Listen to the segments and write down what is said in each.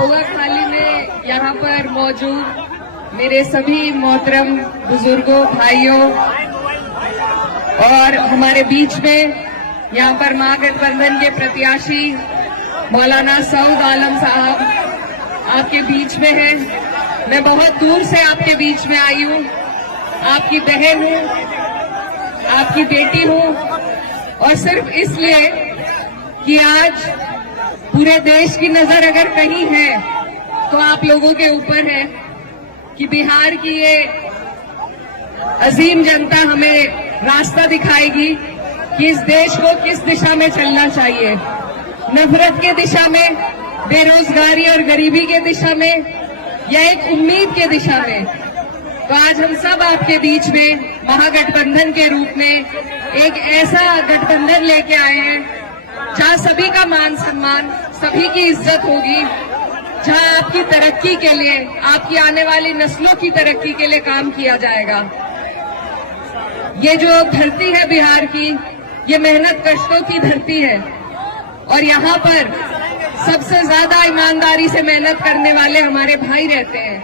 महुआ खाली में यहाँ पर मौजूद मेरे सभी मोहतरम बुजुर्गों, भाइयों और हमारे बीच में यहाँ पर महागठबंधन के प्रत्याशी मौलाना सऊद आलम साहब आपके बीच में हैं। मैं बहुत दूर से आपके बीच में आई हूँ, आपकी बहन हूँ, आपकी बेटी हूँ, और सिर्फ इसलिए कि आज पूरे देश की नजर अगर कहीं है तो आप लोगों के ऊपर है कि बिहार की ये अजीम जनता हमें रास्ता दिखाएगी कि इस देश को किस दिशा में चलना चाहिए, नफरत के दिशा में, बेरोजगारी और गरीबी के दिशा में, या एक उम्मीद के दिशा में। तो आज हम सब आपके बीच में महागठबंधन के रूप में एक ऐसा गठबंधन लेके आए हैं जहां सभी का मान सम्मान, सभी की इज्जत होगी, जहां आपकी तरक्की के लिए, आपकी आने वाली नस्लों की तरक्की के लिए काम किया जाएगा। ये जो धरती है बिहार की, ये मेहनत कष्टों की धरती है और यहाँ पर सबसे ज्यादा ईमानदारी से मेहनत करने वाले हमारे भाई रहते हैं।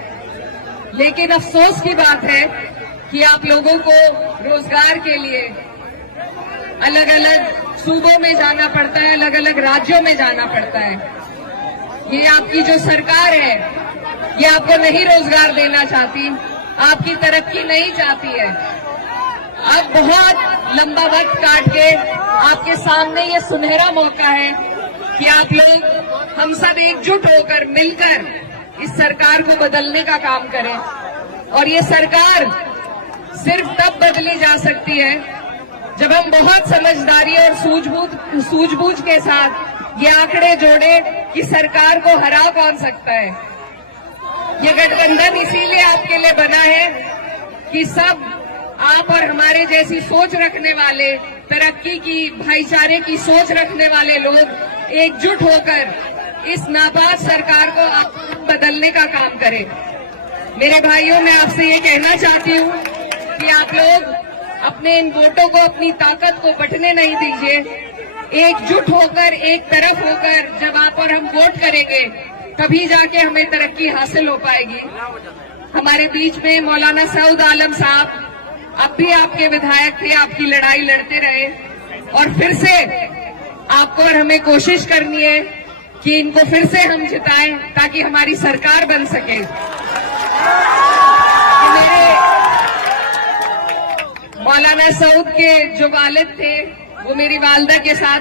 लेकिन अफसोस की बात है कि आप लोगों को रोजगार के लिए अलग अलग सूबों में जाना पड़ता है, अलग अलग राज्यों में जाना पड़ता है। ये आपकी जो सरकार है, ये आपको नहीं रोजगार देना चाहती, आपकी तरक्की नहीं चाहती है। अब बहुत लंबा वक्त काट के आपके सामने ये सुनहरा मौका है कि आप लोग हम सब एकजुट होकर मिलकर इस सरकार को बदलने का काम करें। और ये सरकार सिर्फ तब बदली जा सकती है जब हम बहुत समझदारी और सूझबूझ के साथ ये आंकड़े जोड़े कि सरकार को हरा कौन सकता है। ये गठबंधन इसीलिए आपके लिए बना है कि सब आप और हमारे जैसी सोच रखने वाले, तरक्की की, भाईचारे की सोच रखने वाले लोग एकजुट होकर इस नापाक सरकार को बदलने का काम करें। मेरे भाइयों, मैं आपसे ये कहना चाहती हूँ कि आप लोग अपने इन वोटों को, अपनी ताकत को बंटने नहीं दीजिए। एकजुट होकर, एक तरफ होकर जब आप और हम वोट करेंगे तभी जाके हमें तरक्की हासिल हो पाएगी। हमारे बीच में मौलाना सऊद आलम साहब अब भी आपके विधायक थे, आपकी लड़ाई लड़ते रहे, और फिर से आपको और हमें कोशिश करनी है कि इनको फिर से हम जिताएं ताकि हमारी सरकार बन सके। मेरे मौलाना सऊद के जो वालिद थे वो मेरी वालदा के साथ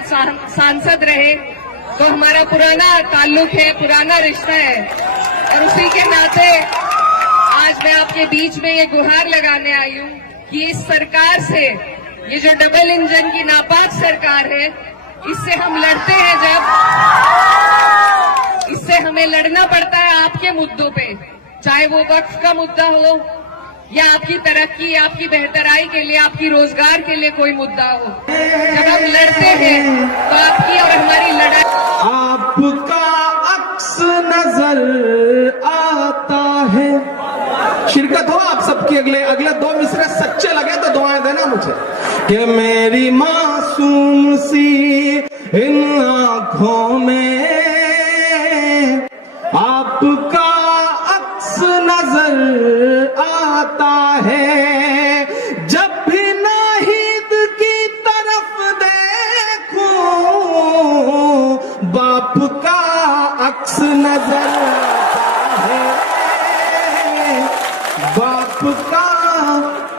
सांसद रहे, तो हमारा पुराना ताल्लुक है, पुराना रिश्ता है, और उसी के नाते आज मैं आपके बीच में ये गुहार लगाने आई हूँ कि इस सरकार से, ये जो डबल इंजन की नापाक सरकार है, इससे हम लड़ते हैं जब इससे हमें लड़ना पड़ता है आपके मुद्दों पे, चाहे वो वक्फ का मुद्दा हो या आपकी तरक्की, आपकी बेहतराई के लिए, आपकी रोजगार के लिए कोई मुद्दा हो। जब हम लड़ते हैं तो आपकी और हमारी लड़ाई, आपका अक्स नजर आता है। शिरकत हो आप सबकी। अगले दो मिसरे सच्चे लगे तो दुआएं देना मुझे कि मेरी मासूम सी इन आंखों में आपका अक्स नजर आता है। जब भी नाहिद की तरफ देखूं बाप का अक्स नजर आता है, बाप का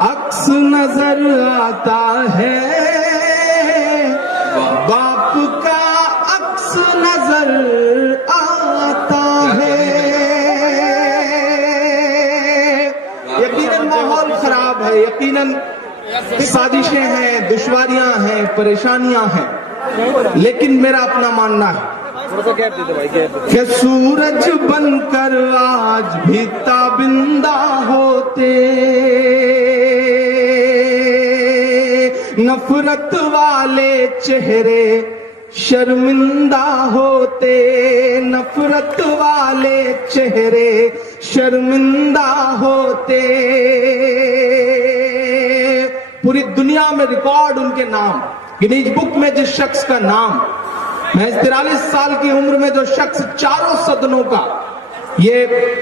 अक्स नजर आता है, बाप का अक्स नजर आता है। यकीनन माहौल खराब है, यकीनन साजिशें हैं, दुश्वारियां हैं, परेशानियां हैं, लेकिन मेरा अपना मानना है कि सूरज बनकर आज भी ताबिंदा होते, नफरत वाले चेहरे शर्मिंदा होते, नफरत वाले चेहरे शर्मिंदा होते। पूरी दुनिया में रिकॉर्ड उनके नाम, गिनीज बुक में जिस शख्स का नाम मैं इस 43 साल की उम्र में जो शख्स चारों सदनों का, ये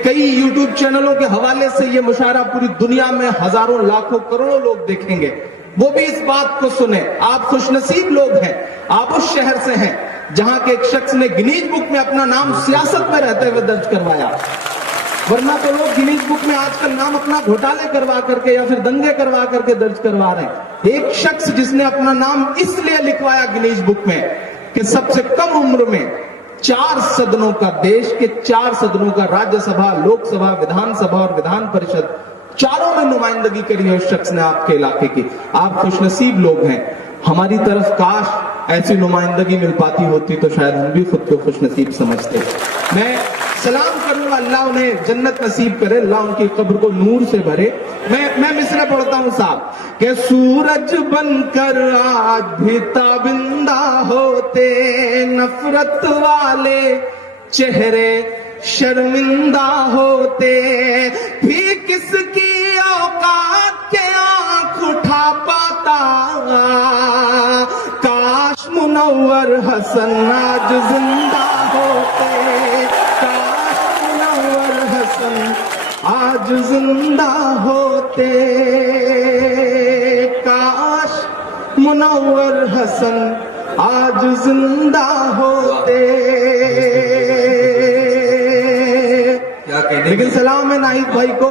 कई YouTube चैनलों के हवाले से ये मुशायरा पूरी दुनिया में हजारों लाखों करोड़ों लोग देखेंगे, वो भी इस बात को सुने। आप खुशनसीब लोग हैं, आप उस शहर से हैं जहां के एक शख्स ने गिनीज बुक में अपना नाम सियासत में रहते हुए दर्ज करवाया, वरना तो लोग गिनीज बुक में आजकल नाम अपना घोटाले करवा करके या फिर दंगे करवा करके दर्ज करवा रहे हैं। एक शख्स जिसने अपना नाम इसलिए लिखवाया गिनीज बुक में कि सबसे कम उम्र में 4 सदनों का, देश के 4 सदनों का, राज्यसभा, लोकसभा, विधानसभा और विधान परिषद, चारों में नुमाइंदगी करी है उस शख्स ने आपके इलाके की। आप खुशनसीब लोग हैं। हमारी तरफ काश ऐसी नुमाइंदगी मिल पाती होती तो शायद हम भी खुद को खुशनसीब समझते। मैं सलाम करूंगा, अल्लाह उन्हें जन्नत नसीब करे, अल्लाह उनकी कब्र को नूर से भरे। मैं मिसरा पढ़ता हूं साहब कि सूरज बनकर आज भी ताबिंदा होते, नफरत वाले चेहरे शर्मिंदा होते, भी किसकी औकात के आंख उठा पाता, काश मुनव्वर हसन आज जिंदा होते, काश मुनव्वर हसन आज जिंदा होते, काश मुनव्वर हसन आज जिंदा होते। लेकिन सलाम है नाहिद भाई को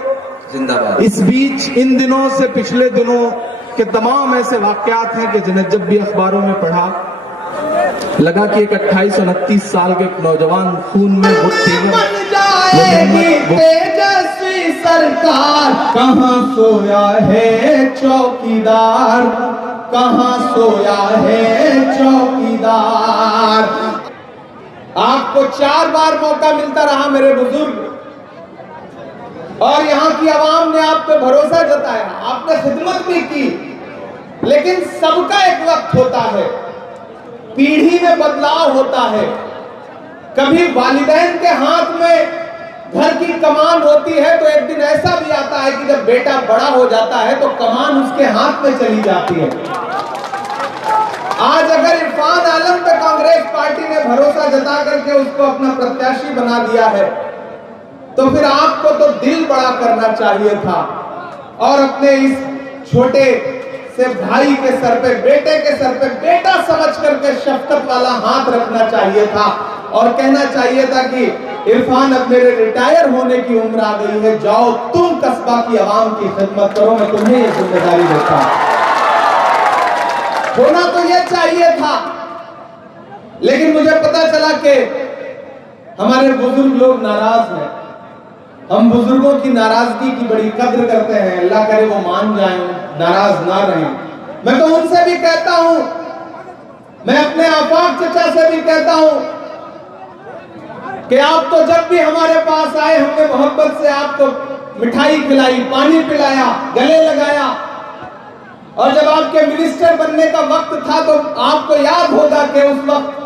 जिंदाबाद। इस बीच इन दिनों से पिछले दिनों के तमाम ऐसे वाकयात हैं कि जिन्हें जब भी अखबारों में पढ़ा लगा कि एक 28-29 साल के नौजवान खून में तेजस्वी सरकार, कहाँ सोया है चौकीदार, कहाँ सोया है चौकीदार। आपको 4 बार मौका मिलता रहा मेरे बुजुर्ग, और यहाँ की आवाम ने आप पे भरोसा जताया, आपने खिदमत भी की, लेकिन सबका एक वक्त होता है, पीढ़ी में बदलाव होता है। कभी वालिदैन के हाथ में घर की कमान होती है तो एक दिन ऐसा भी आता है कि जब बेटा बड़ा हो जाता है तो कमान उसके हाथ में चली जाती है। आज अगर इरफान आलम पे कांग्रेस पार्टी ने भरोसा जता करके उसको अपना प्रत्याशी बना दिया है तो फिर आपको तो दिल बड़ा करना चाहिए था और अपने इस छोटे से भाई के सर पे, बेटे के सर पे बेटा समझ करके शफकत वाला हाथ रखना चाहिए था और कहना चाहिए था कि इरफान अब मेरे रिटायर होने की उम्र आ गई है, जाओ तुम कस्बा की आवाम की खिदमत करो, मैं तुम्हें ये जिम्मेदारी देता हूं। होना तो ये चाहिए था, लेकिन मुझे पता चला कि हमारे बुजुर्ग लोग नाराज हैं। हम बुजुर्गों की नाराजगी की बड़ी कद्र करते हैं, अल्लाह करे वो मान जाएं, नाराज ना रहें। मैं तो उनसे भी कहता हूं, मैं अपने आफाक चचा से भी कहता हूं कि आप तो जब भी हमारे पास आए हमने मोहब्बत से आपको मिठाई खिलाई, पानी पिलाया, गले लगाया, और जब आपके मिनिस्टर बनने का वक्त था तो आपको याद होगा कि उस वक्त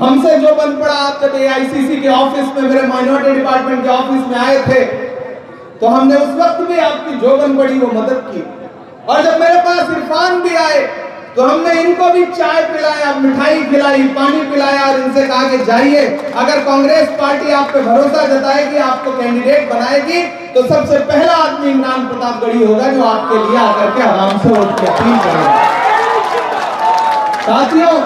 हमसे जो बन पड़ा, आप जब AICC के ऑफिस में, मेरे माइनॉरिटी डिपार्टमेंट के ऑफिस में आए थे तो हमने उस वक्त भी आपकी जो बन पड़ी वो मदद की। और जब मेरे पास इरफान भी आए तो हमने इनको भी चाय पिलाया, मिठाई खिलाई, पानी पिलाया और इनसे कहा कि जाइए, अगर कांग्रेस पार्टी आप पे भरोसा जताएगी, आपको कैंडिडेट बनाएगी तो सबसे पहला आदमी इमरान प्रतापगढ़ी होगा जो आपके लिए आकर के आराम से वोट की अपील करेगा। साथियों,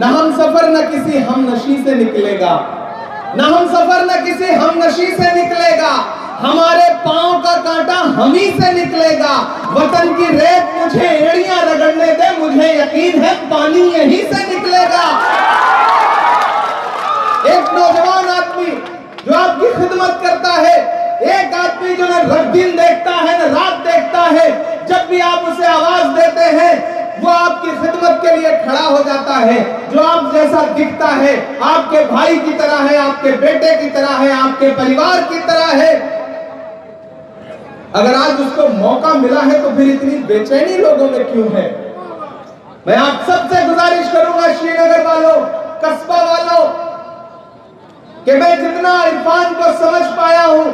न हम सफर न किसी हम नशी से निकलेगा, न हम सफर न किसी हम नशी से निकलेगा, हमारे पांव का कांटा हम ही से निकलेगा। वतन की रेत मुझे एड़ियां रगड़ने दे, मुझे यकीन है पानी यहीं से निकलेगा। एक नौजवान आदमी जो आपकी खिदमत करता है, एक आदमी जो न दिन देखता है न रात देखता है, जब भी आप उसे आवाज देते हैं वो आपकी खिदमत के लिए खड़ा हो जाता है, जो आप जैसा दिखता है, आपके भाई की तरह है, आपके बेटे की तरह है, आपके परिवार की तरह है। अगर आज उसको मौका मिला है तो फिर इतनी बेचैनी लोगों में क्यों है? मैं आप सबसे गुजारिश करूंगा, श्रीनगर वालों, कस्बा वालों, कि मैं जितना इरफान को समझ पाया हूं